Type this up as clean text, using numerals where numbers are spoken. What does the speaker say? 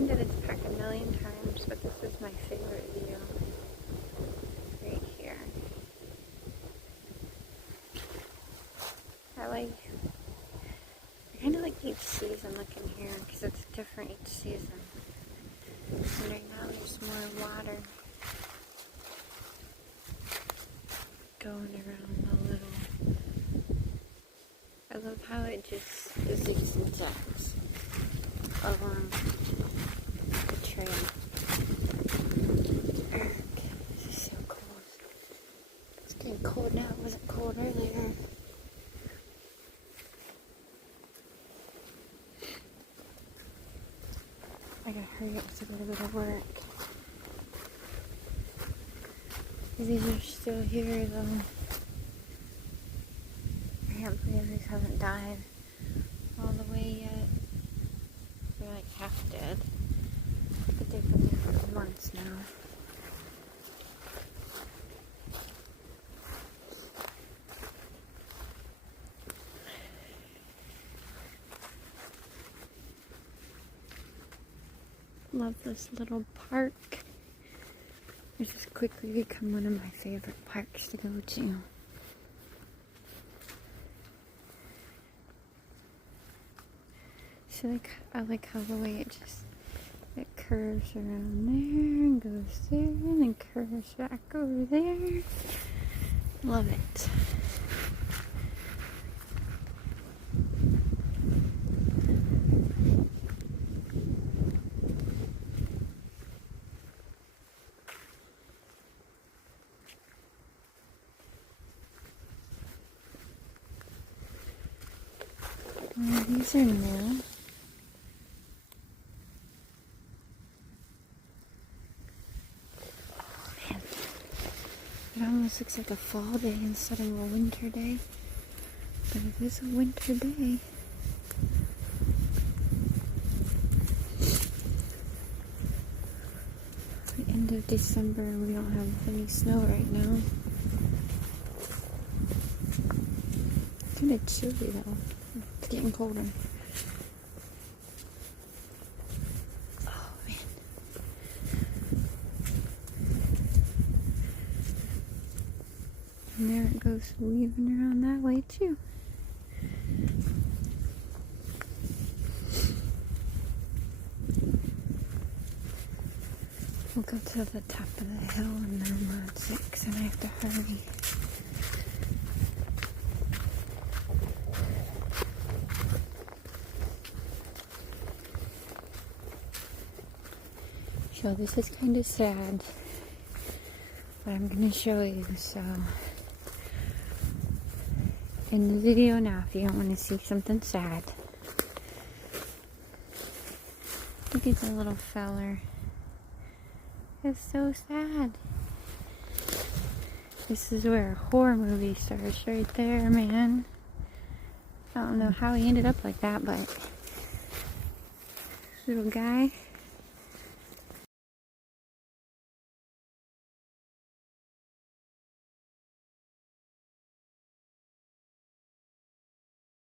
been to this park a million times, but this is my favorite view. Right here. I kind of like each season looking here because it's different each season. And right now there's more water going around the little. I love how it just is these zigzags along the trail. This is so cold. It's getting cold now. It wasn't cold earlier. I gotta hurry up to go to work. These are still here though. I can't believe these haven't died all the way yet. They're like half dead. But they've been there for months now. Love this little park. It's just quickly become one of my favorite parks to go to. So I like how the way it curves around there and goes there and then curves back over there. Love it. These are new. Oh man, it almost looks like a fall day instead of a winter day, but it is a winter day. The end of December, we don't have any snow right now. Kind of chilly though. It's getting colder. Oh man. And there it goes weaving around that way too. We'll go to the top of the hill and then I'm on 6 and I have to hurry. So this is kind of sad, but I'm going to show you. So in the video now, if you don't want to see something sad, look at the little feller. It's so sad. This is where a horror movie starts right there, man. I don't know how he ended up like that, but this little guy.